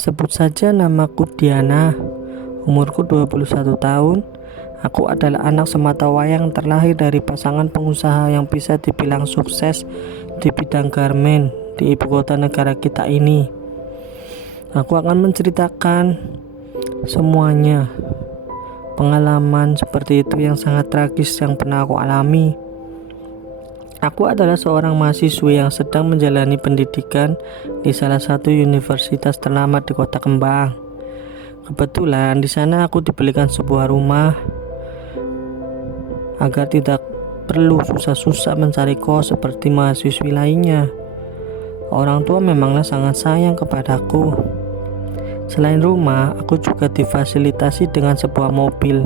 Sebut saja namaku Diana, umurku 21 tahun. Aku adalah anak sematawayang terlahir dari pasangan pengusaha yang bisa dibilang sukses di bidang garmen di ibu kota negara kita ini. Aku akan menceritakan semuanya, pengalaman seperti itu yang sangat tragis yang pernah aku alami. Aku adalah seorang mahasiswi yang sedang menjalani pendidikan di salah satu universitas ternama di Kota Kembang. Kebetulan di sana aku dibelikan sebuah rumah agar tidak perlu susah-susah mencari kos seperti mahasiswi lainnya. Orang tua memanglah sangat sayang kepadaku. Selain rumah, aku juga difasilitasi dengan sebuah mobil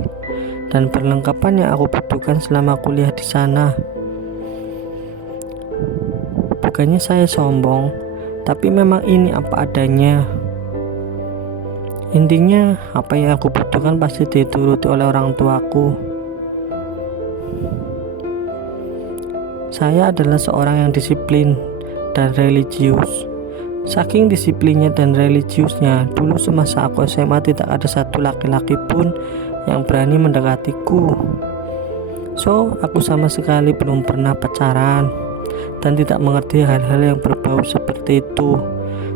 dan perlengkapan yang aku butuhkan selama kuliah di sana. Bukannya saya sombong, tapi memang ini apa adanya. Intinya, apa yang aku butuhkan pasti dituruti oleh orang tuaku. Saya adalah seorang yang disiplin dan religius. Saking disiplinnya dan religiusnya, dulu semasa aku SMA tidak ada satu laki-laki pun yang berani mendekatiku. So, aku sama sekali belum pernah pacaran dan tidak mengerti hal-hal yang berbau seperti itu.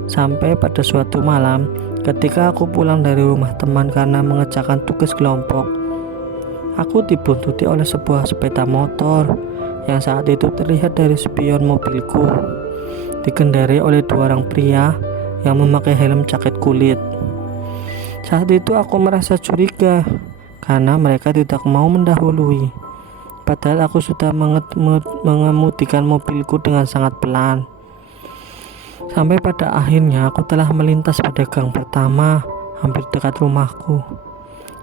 Sampai pada suatu malam, ketika aku pulang dari rumah teman karena mengerjakan tugas kelompok, aku dibuntuti oleh sebuah sepeda motor yang saat itu terlihat dari spion mobilku, dikendarai oleh dua orang pria yang memakai helm jaket kulit. Saat itu aku merasa curiga karena mereka tidak mau mendahului, padahal aku sudah mengemudikan mobilku dengan sangat pelan. Sampai pada akhirnya aku telah melintas pada gang pertama hampir dekat rumahku.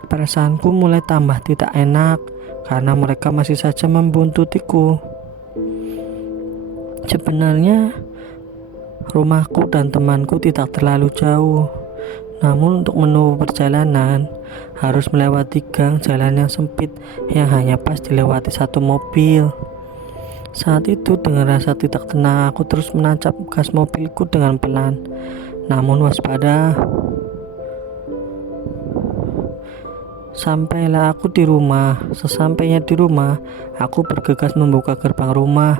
Perasaanku mulai tambah tidak enak karena mereka masih saja membuntutiku. Sebenarnya rumahku dan temanku tidak terlalu jauh, namun untuk menempuh perjalanan harus melewati gang jalan yang sempit yang hanya pas dilewati satu mobil. Saat itu dengan rasa tidak tenang aku terus menancap gas mobilku dengan pelan, namun waspada. Sampailah aku di rumah. Sesampainya di rumah, aku bergegas membuka gerbang rumah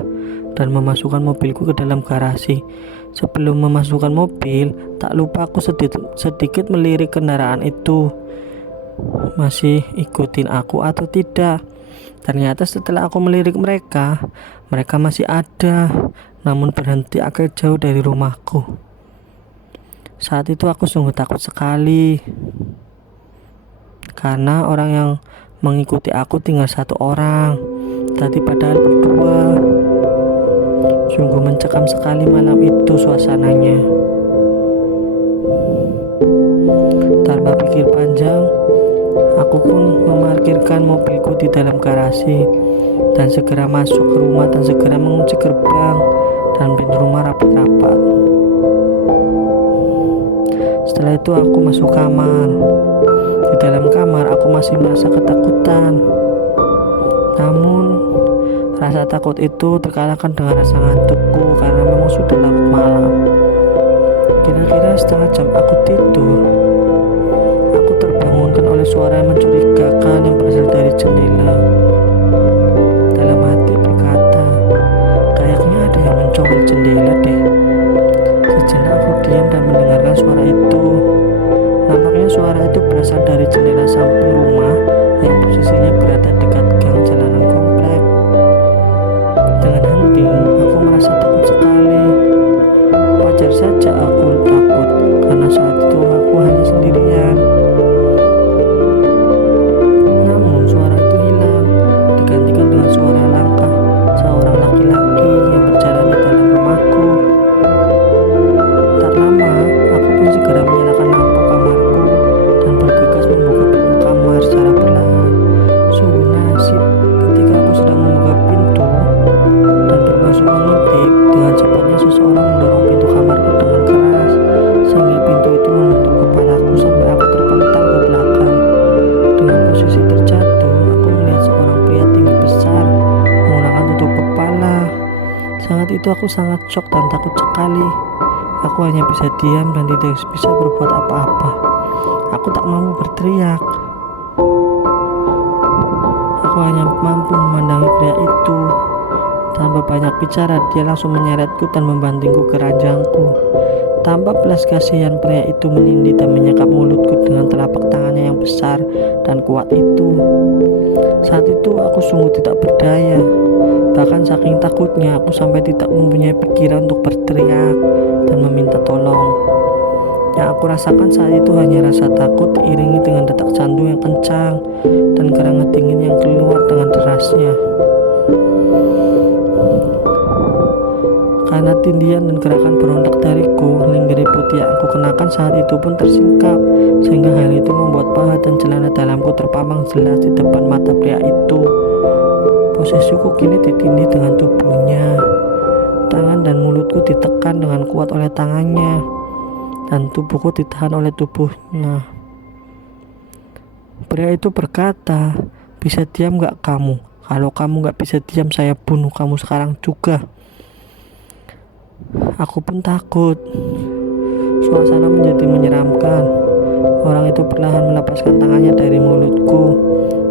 dan memasukkan mobilku ke dalam garasi. Sebelum memasukkan mobil, tak lupa aku sedikit melirik kendaraan itu, masih ikutin aku atau tidak. Ternyata setelah aku melirik mereka masih ada, namun berhenti agak jauh dari rumahku. Saat itu aku sungguh takut sekali, karena orang yang mengikuti aku tinggal satu orang, tadi padahal berdua. Sungguh mencekam sekali malam itu suasananya. Tanpa pikir panjang, aku pun memarkirkan mobilku di dalam garasi dan segera masuk ke rumah dan segera mengunci gerbang dan pintu rumah rapat-rapat. Setelah itu aku masuk kamar. Di dalam kamar aku masih merasa ketakutan, namun rasa takut itu terkalahkan dengan rasa ngantukku karena memang sudah larut malam. Kira-kira setengah jam aku tidur, aku terbangunkan oleh suara yang mencurigakan yang berasal dari jendela. Dalam hati berkata, kayaknya ada yang mencongkel jendela deh. Sejenak aku diam dan mendengarkan suara itu. Nampaknya suara itu berasal dari jendela samping rumah yang posisinya berada dekat gang jalanan komplek. Dengan hening, aku merasa takut sekali. Wajar saja aku takut karena saat itu aku hanya sendirian. Namun suara itu hilang, digantikan dengan suara langkah seorang laki-laki yang berjalan di dalam rumahku. Tak lama, aku pun segera menyalakan lampu kamarku dan bergegas membuka pintu kamar secara perlahan. Sungguh nasib, ketika aku sedang membuka pintu dan bermaksud mengintip, dengan cepatnya seseorang mendorong pintu kamarku dengan keras, sehingga pintu itu membentur kepalaku sampai aku terpental ke belakang. Dengan posisi terjatuh, aku melihat seorang pria tinggi besar menggunakan tutup kepala. Saat itu aku sangat shock dan takut sekali. Aku hanya bisa diam dan tidak bisa berbuat apa-apa. Aku tak mampu berteriak. Aku hanya mampu memandangi pria itu. Tanpa banyak bicara, dia langsung menyeretku dan membantingku ke ranjangku. Tanpa belas kasihan, pria itu menindih dan menyekap mulutku dengan telapak tangannya yang besar dan kuat itu. Saat itu aku sungguh tidak berdaya. Bahkan saking takutnya, aku sampai tidak mempunyai pikiran untuk berteriak dan meminta tolong. Yang aku rasakan saat itu hanya rasa takut diiringi dengan detak jantung yang kencang dan keringat dingin yang keluar dengan derasnya. Karena tindihan dan gerakan berontak dariku, lingerie putih yang aku kenakan saat itu pun tersingkap, sehingga hal itu membuat paha dan celana dalamku terpampang jelas di depan mata pria itu. Posisiku kini ditindih dengan tubuhnya. Tangan dan mulutku ditekan dengan kuat oleh tangannya, dan tubuhku ditahan oleh tubuhnya. Pria itu berkata, "Bisa diam gak kamu? Kalau kamu gak bisa diam, saya bunuh kamu sekarang juga." Aku pun takut. Suasana menjadi menyeramkan. Orang itu perlahan melepaskan tangannya dari mulutku.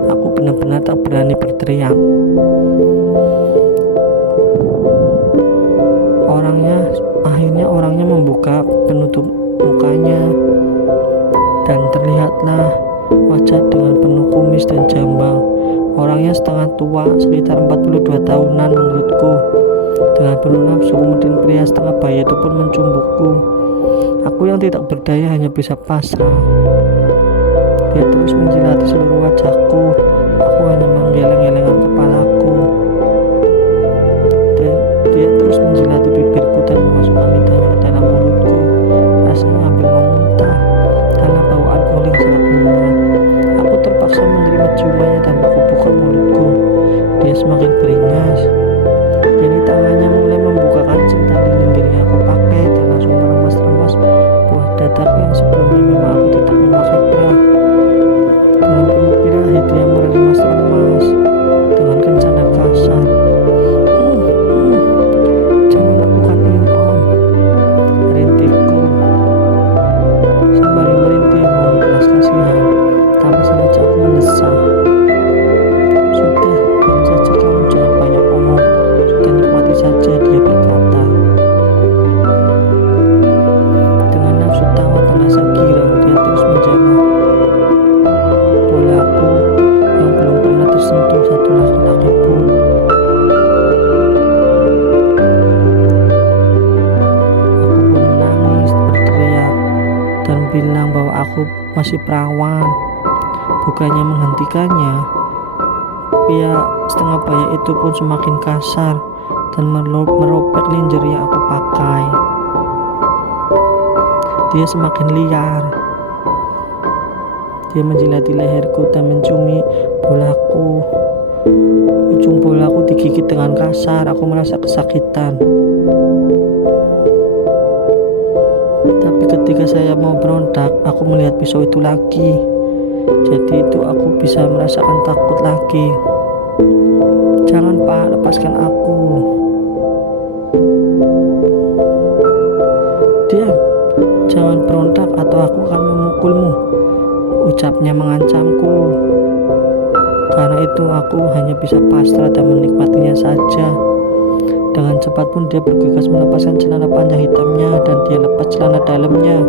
Aku benar-benar tak berani berteriak. Orangnya membuka penutup mukanya, dan terlihatlah wajah dengan penuh kumis dan jambang. Orangnya setengah tua, sekitar 42 tahunan menurutku. Dengan penuh nafsu, kemudian pria setengah bayi itu pun mencumbukku. Aku yang tidak berdaya hanya bisa pasrah. Dia terus menjilati seluruh wajahku. Aku hanya menggeleng-gelengkan kepalaku. Dia terus menjilati bibirku dan memasukkan lidahnya ke dalam mulutku. Rasanya hampir memuntah karena bau alkohol yang sangat menyengat. Aku terpaksa menerima ciumannya dan aku buka mulutku. Dia semakin beringas. Kini tangannya mulai membuka kancing tali lingerie yang aku pakai dan langsung meremas-remas buah dadaku yang sebelumnya memang aku tidak memakai bra. Dengan penuh birahi dia meremas-remas dengan kencang dan kasar. "Jangan lakukan ini, Om," rintikku sembari merintih mohon belas kasihan. Tanpa sengaja aku mendesah. "Sudah, diam saja kamu, jangan banyak omong. Sudah, nikmati saja," dia berkata. Dengan nafsu tawa dan rasa girang, dia terus menjamah bolaku yang belum pernah tersentuh satu laki-laki pun. Aku pun menangis, berteriak, dan bilang bahwa aku masih perawan. Bukannya menghentikannya, pria setengah bayi itu pun semakin kasar dan merobek lingerie yang aku pakai. Dia semakin liar. Dia menjilati leherku dan menciumi bolaku. Ujung bolaku digigit dengan kasar. Aku merasa kesakitan. Tapi ketika saya mau berontak, aku melihat pisau itu lagi. Jadi itu aku bisa merasakan takut lagi. "Jangan, Pak, lepaskan aku." "Diam, jangan berontak atau aku akan memukulmu," ucapnya mengancamku. Karena itu aku hanya bisa pasrah dan menikmatinya saja. Dengan cepat pun dia bergegas melepaskan celana panjang hitamnya dan dia lepas celana dalamnya.